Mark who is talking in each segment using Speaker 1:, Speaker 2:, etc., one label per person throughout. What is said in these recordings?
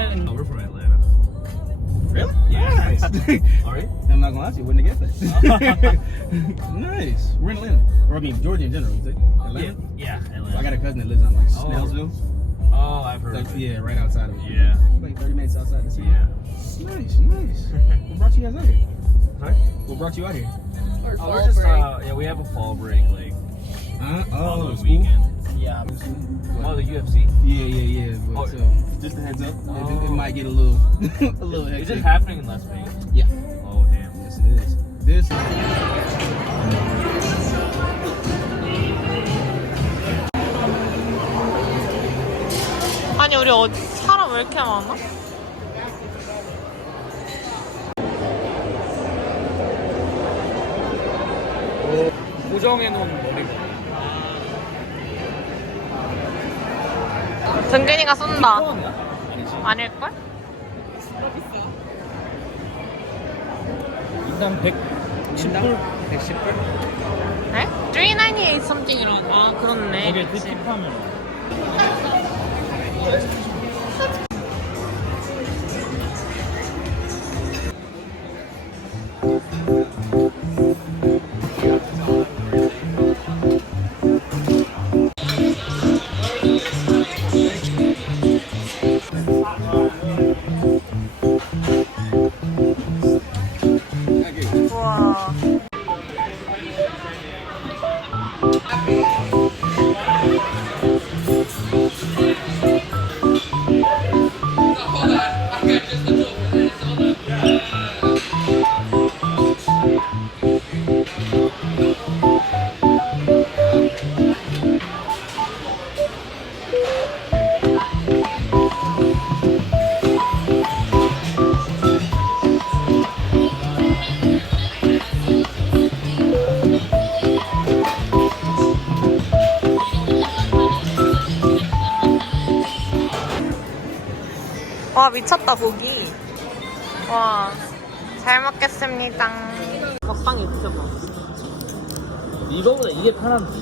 Speaker 1: Oh,
Speaker 2: we're from Atlanta.
Speaker 3: Really?
Speaker 2: Yeah.
Speaker 3: Nice.
Speaker 2: All right.
Speaker 3: I'm not gonna lie to you. Wouldn't have guessed that. nice. We're in Atlanta, or I mean Georgia in general. Is it Atlanta?
Speaker 2: Yeah.
Speaker 3: yeah
Speaker 2: Atlanta.
Speaker 3: I got a cousin that lives on like
Speaker 2: oh.
Speaker 3: Snellsville.
Speaker 2: Oh, I've heard.
Speaker 3: Like, yeah, right outside of it.
Speaker 2: Yeah.
Speaker 3: Like 30 minutes outside the city.
Speaker 2: Yeah.
Speaker 3: Nice, nice. what brought you guys out here?
Speaker 2: Huh?
Speaker 3: What brought you out here?
Speaker 2: Our oh, we're just uh, yeah, we have a fall break like
Speaker 3: uh, oh,
Speaker 2: following weekend. Yeah.
Speaker 3: What?
Speaker 2: Oh, the UFC.
Speaker 3: Yeah, yeah, yeah. But,
Speaker 2: Oh.
Speaker 3: so, just a heads up, it, it, it might get a little, a little
Speaker 2: Is
Speaker 3: hectic.
Speaker 2: it happening in Las Vegas?
Speaker 3: Yeah.
Speaker 2: Oh damn.
Speaker 3: Yes, it is. This.
Speaker 1: 아니 우리 어디 사람 왜 이렇게 많아?
Speaker 2: 고정해 놓은 머리.
Speaker 1: 등근이가 쏜다. 아닐걸?
Speaker 2: 인당 110불? 110불?
Speaker 1: 네? 398 something이라. 아 그렇네.
Speaker 2: 거기에
Speaker 1: 그치.
Speaker 2: 팁하면
Speaker 1: 미쳤다 고기. 와. 잘 먹겠습니다. 먹방 유튜버.
Speaker 2: 이거보다 이게 편한데.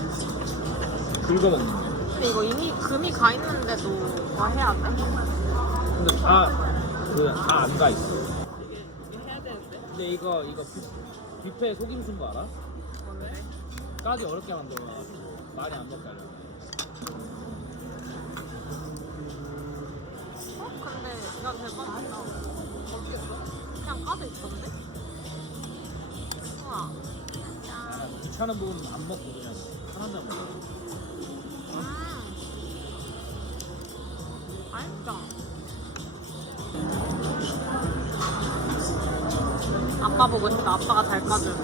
Speaker 2: 긁어먹는 게.
Speaker 1: 근데 이거 이미 금이 가 있는데도 뭐 해야 돼?
Speaker 2: 근데 다, 그, 다안 가 있어. 근데 이거, 이거 뷔, 뷔페 속임수인 거 알아?
Speaker 1: 뭔데?
Speaker 2: 까기 어렵게 만들어놔가지고 많이 안 하려고.
Speaker 1: 어? 근데 야 대박이다. 했어? 그냥 까져 있던데? 우와. 짠.
Speaker 2: 귀찮은 부분 안 먹고 그냥 편한다고 먹어.
Speaker 1: 음. 맛있다. 아빠 보고 싶다. 아빠가 잘 까줄.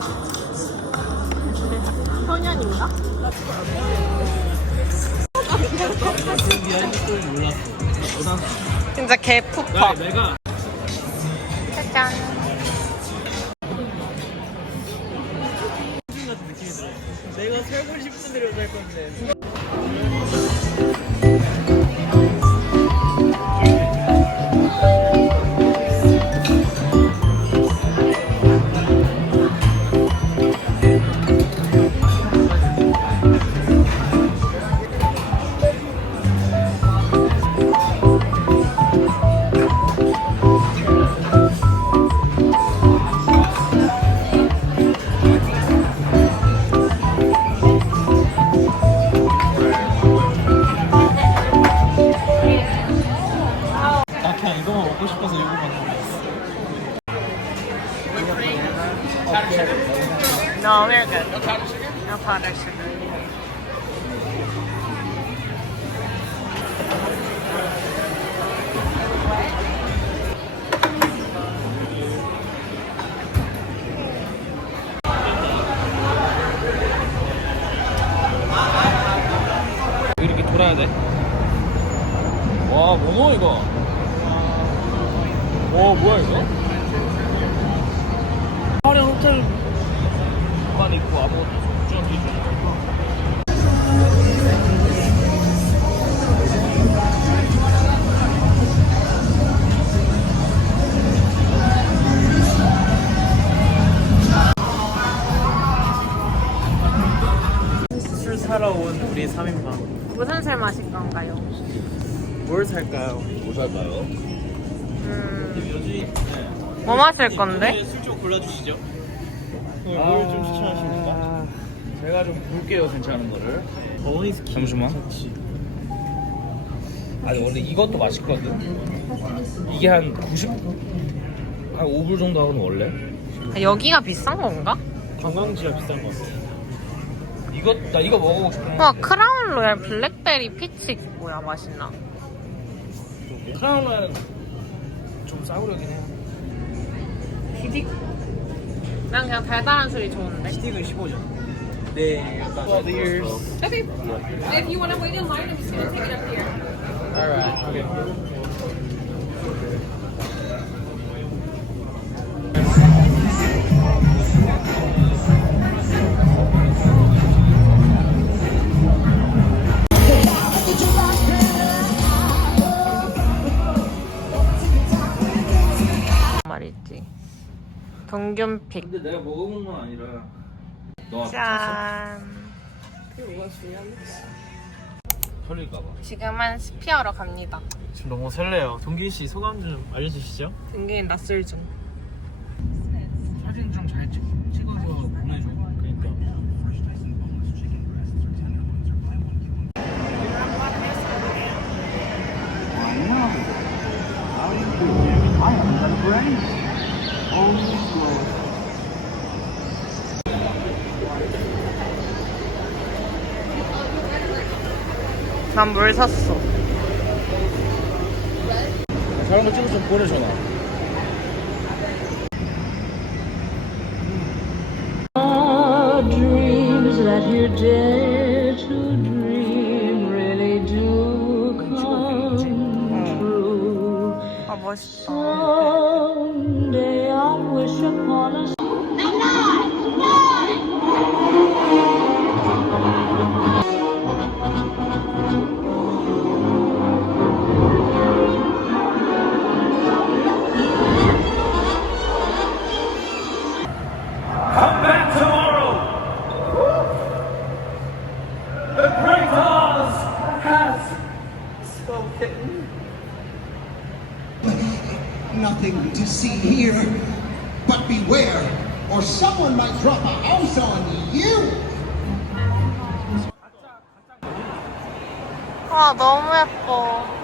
Speaker 1: 소년인가? 진짜 개푸파.
Speaker 2: 야, 내가
Speaker 1: 짠.
Speaker 2: 내가 살고 싶은 대로 살 건데.
Speaker 4: 뭘 살까요?
Speaker 2: 뭐 살까요?
Speaker 1: 뭐 마실 건데?
Speaker 4: 술좀 골라주시죠. 네,
Speaker 2: 아.
Speaker 4: 뭘좀 추천하십니까?
Speaker 2: 제가 좀 볼게요 괜찮은 거를
Speaker 4: 어머니 스키.
Speaker 2: 잠시만. 아니 원래 이것도 맛있거든 이게 한 90... 한 5불 정도 하거든 원래
Speaker 1: 아, 여기가 비싼 건가?
Speaker 4: 관광지가 비싼 거 같아.
Speaker 2: 이거 나 이거 먹어보고 싶어
Speaker 1: 와 크라운 로얄 블랙베리 피치 뭐야 맛있나?
Speaker 2: 크라운 로얄은 좀 싸구려긴 해요
Speaker 1: 난 그냥 달달한 술이 좋은데.
Speaker 4: 스틱은 15점. 네, 약간 12 years.
Speaker 1: Okay. If you want to wait in line, I'm just gonna take it up here.
Speaker 4: Alright, okay.
Speaker 1: 말이지. 동균픽.
Speaker 2: 근데 내가 먹어본 건 아니라 너
Speaker 1: 짠.
Speaker 2: 털릴까봐
Speaker 1: 지금은 스피어로 갑니다.
Speaker 4: 지금 너무 설레요. 동기 씨 소감 좀 알려주시죠.
Speaker 1: 등긴 낯설 중.
Speaker 2: 사진 좀 잘 찍어서 보내줘
Speaker 4: 그러니까.
Speaker 1: 난물 샀어.
Speaker 2: 다른 거 찍어서 좀 보내줘 나
Speaker 5: or someone might drop a house on you.
Speaker 1: 와 너무 예뻐.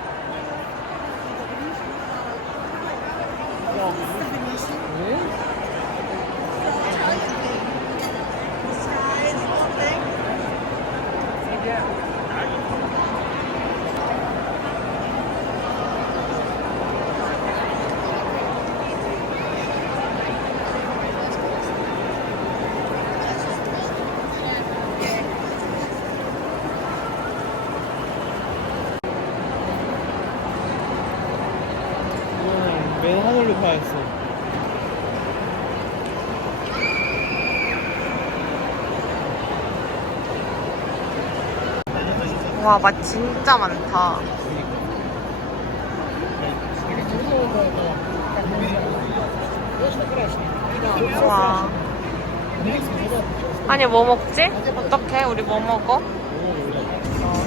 Speaker 1: 와 맛 진짜 많다. 와. 아니 뭐 먹지? 어떡해? 우리 뭐 먹어? 어.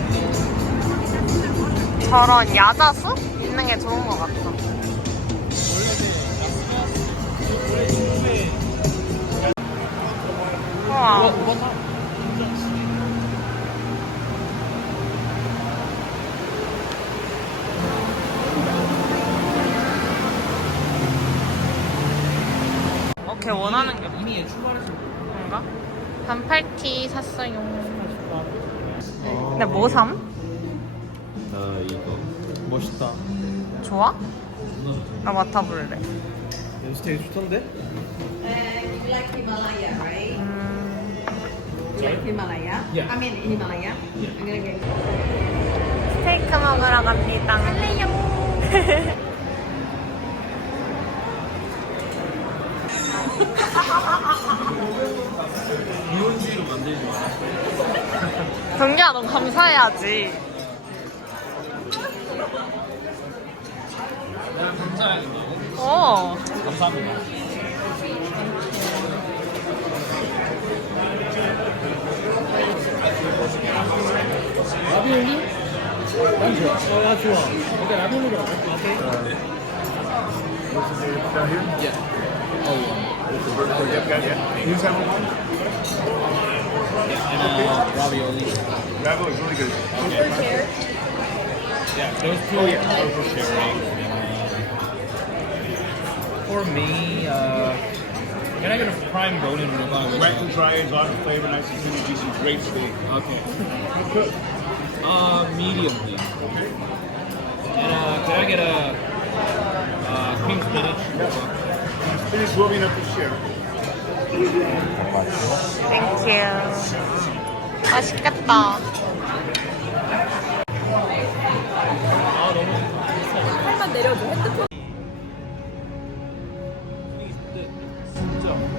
Speaker 1: 저런 야자수 있는 게 좋은 것 같아. 우와. 오케이 원하는 게
Speaker 2: 이미 출발했어
Speaker 1: 뭔가? 반팔티 샀어요. 근데 뭐 삼?
Speaker 2: 나 이거
Speaker 4: 멋있다.
Speaker 1: 좋아? 나 맡아볼래.
Speaker 4: 냄새 되게 좋던데?
Speaker 6: Himalaya?
Speaker 2: Yeah.
Speaker 6: I mean Himalaya. I'm gonna get
Speaker 1: 스테이크 먹으러 갑니다. 할래요.
Speaker 4: 이혼주의로 만들지 마.
Speaker 1: 경기야, 넌 감사해야지.
Speaker 4: 내가 감사해.
Speaker 1: 어.
Speaker 4: 감사합니다. 라비올리? 아 좋아.
Speaker 2: 오케이 라면으로 갈게. Yeah, and uh, ravioli.
Speaker 4: Ravioli is really good. Okay.
Speaker 2: Yeah, those two oh, yeah. are for sharing. Uh, for me, uh, can I get a prime bone-in ribeye with
Speaker 4: Wet and dry, a lot of flavor, nice and creamy, juicy, great steak.
Speaker 2: Okay. Uh, medium, please. And uh, can I get a uh, cream spinach?
Speaker 4: Finish will be enough to share.
Speaker 1: 땡큐. 맛있겠다. 살만 내려줘. 핸드폰.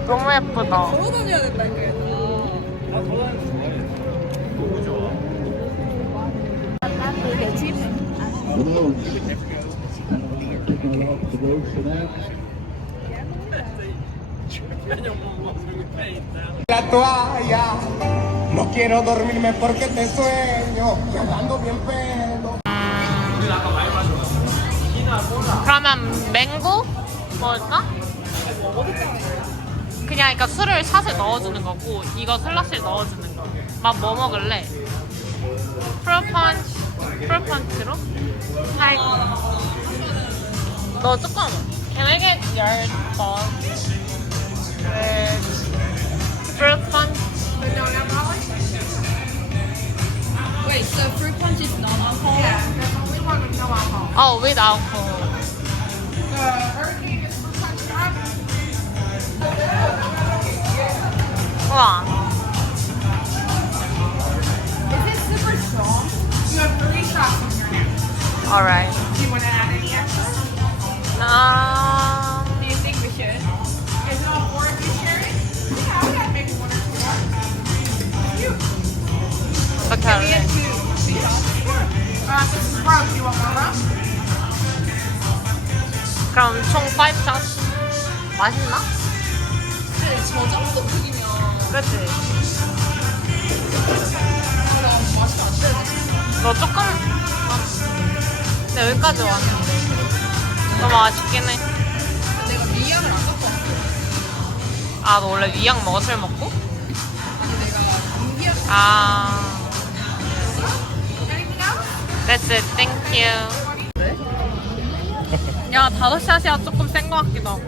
Speaker 1: 너무 예쁘다. 걸어 다녀야 된다 이게.
Speaker 5: La toalla. No quiero dormirme porque te sueño. Y andando bien pedo.
Speaker 1: 그러면 맹고 먹을까? 그냥 그러니까 술을 샷에 넣어주는 거고 이거 슬러시를 넣어주는 거. 맛뭐 먹을래? 프로펀치 프로펀치로? 아이 너 조금 Can I get your thoughts fruit punch?
Speaker 7: Wait, so fruit punch is non-alcoholic? Yeah. We want no alcohol.
Speaker 1: Oh, with alcohol. 우와.
Speaker 7: Is it super strong? You have three shots in your hand.
Speaker 1: Alright.
Speaker 7: Do you want to add any extra?
Speaker 1: Um,
Speaker 7: rum?
Speaker 1: 그럼 총 5샷. 맛있나?
Speaker 7: 네, 저 정도 크기면
Speaker 1: 그치? 너 조금. 어. 근데 여기까지 왔는데. 너무 아쉽긴 해.
Speaker 7: 내가 미약을 안 갖고 왔어.
Speaker 1: 아, 너 원래 위약 술 먹고?
Speaker 7: 아니, 내가 미약.
Speaker 1: 아. That's it. Thank you. 야, 다섯 샷이야 조금 센 것 같기도 하고.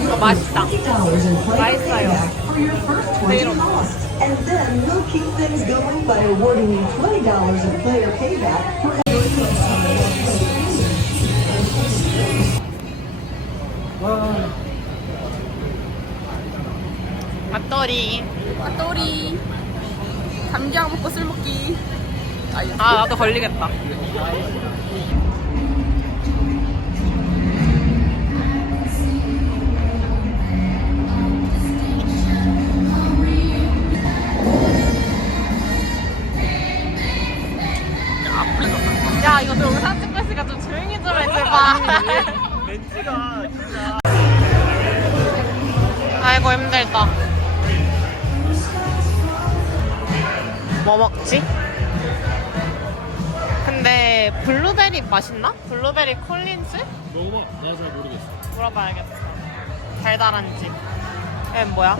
Speaker 1: 이거 맛있다. 맛있어요.
Speaker 6: For your first 20 costs. And then we'll keep things going by awarding you $20 in player payback for
Speaker 1: 맛돌이.
Speaker 7: 또리. 감기약 먹고 술 먹기.
Speaker 1: 아, 나도 걸리겠다. 맛있나? 블루베리 콜린즈?
Speaker 2: 먹어봐. 나 잘 모르겠어.
Speaker 1: 물어봐야겠다. 달달한지. 얘 뭐야?